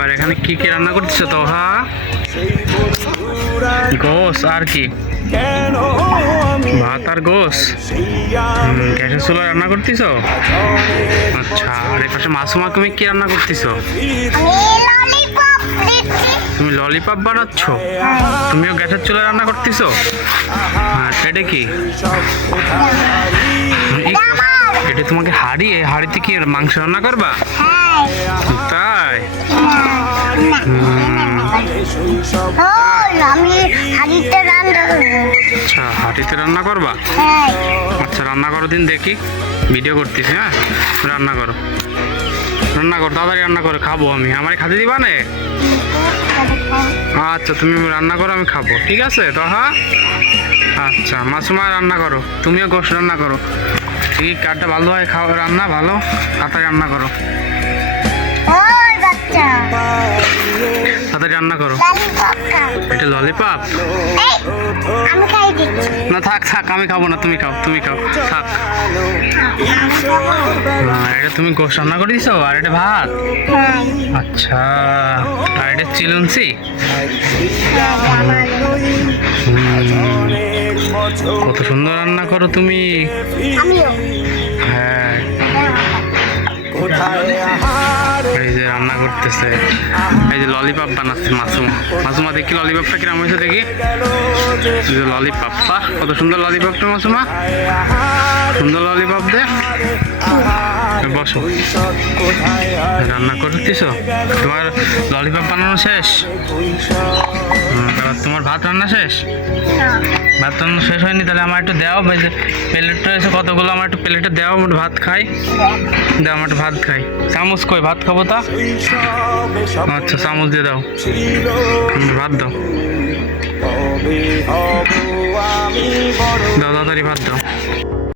বাবা এখানে কি কি রান্না করতেছো তো হ্যাঁ গোস, আর কি? ভাত আর গোস? গ্যাসের চুলা রান্না করতেছো? আচ্ছা আর এপাশে মাসুমা, তুমি কি রান্না করতেছো? তুমি ললিপপ বানাচ্ছ? তুমিও গ্যাসের চুলা রান্না করতেছো? হ্যাঁ এটা কি? এটা তোমাকে হাড়ি হাড়িতে কি মাংস রান্না করবা? হ্যাঁ তাই? করব। আচ্ছা হাঁড়িতে রান্না করবা? হ্যাঁ। আচ্ছা রান্না করো দিন দেখি। ভিডিও করতেছি হ্যাঁ? রান্না করো। রান্না করো তাড়াতাড়ি রান্না করে খাব আমি। আমার খাতে দিবা না? আচ্ছা তুমি রান্না করো আমি খাব। ঠিক আছে তো হ্যাঁ আচ্ছা মাসুমা রান্না করো। তুমিও গোস রান্না করো। ঠিক কাঠটা ভালো হয় খাও রান্না ভালো তাড়াতাড়ি রান্না করো। তাড়াতাড়ি রান্না করো। এটা ললিপপ এই আমি খাই দিচ্ছি না থাক থাক আমি খাব না তুমি খাও তুমি খাও থাক। হ্যাঁ, এটা তুমি গোস রান্না করে দিছো আর এটা ভাত? হ্যাঁ। আচ্ছা আর এটা চিলুনসি? কত সুন্দর রান্না করো তুমি। হ্যাঁ। এই যে রান্না করতেছে। এই যে ললিপপ বানাচ্ছে মাসুমা। মাসুমা দেখি ললিপপটা কিরম হয়েছে দেখি। এই যে ললিপপ বাহ কত সুন্দর ললিপপটা মাসুমা। সুন্দর ললিপপ দে। বসো। রান্না করতেছ? তোমার ললিপপ বানানো শেষ? হুম, তোমার ভাত রান্না শেষ? ভাত রান্না শেষ হয়নি তাহলে আমার একটু দেওয়া এই প্লেটটা এসে কতগুলো আমার একটু প্লেটে দেওয়া আমার ভাত খাই। দাও আমার একটু ভাত খাই। চামচ কই ভাত খাব তা? আচ্ছা চামচ দিয়ে দাও। ভাত দাও। দাও তাড়াতাড়ি ভাত দাও।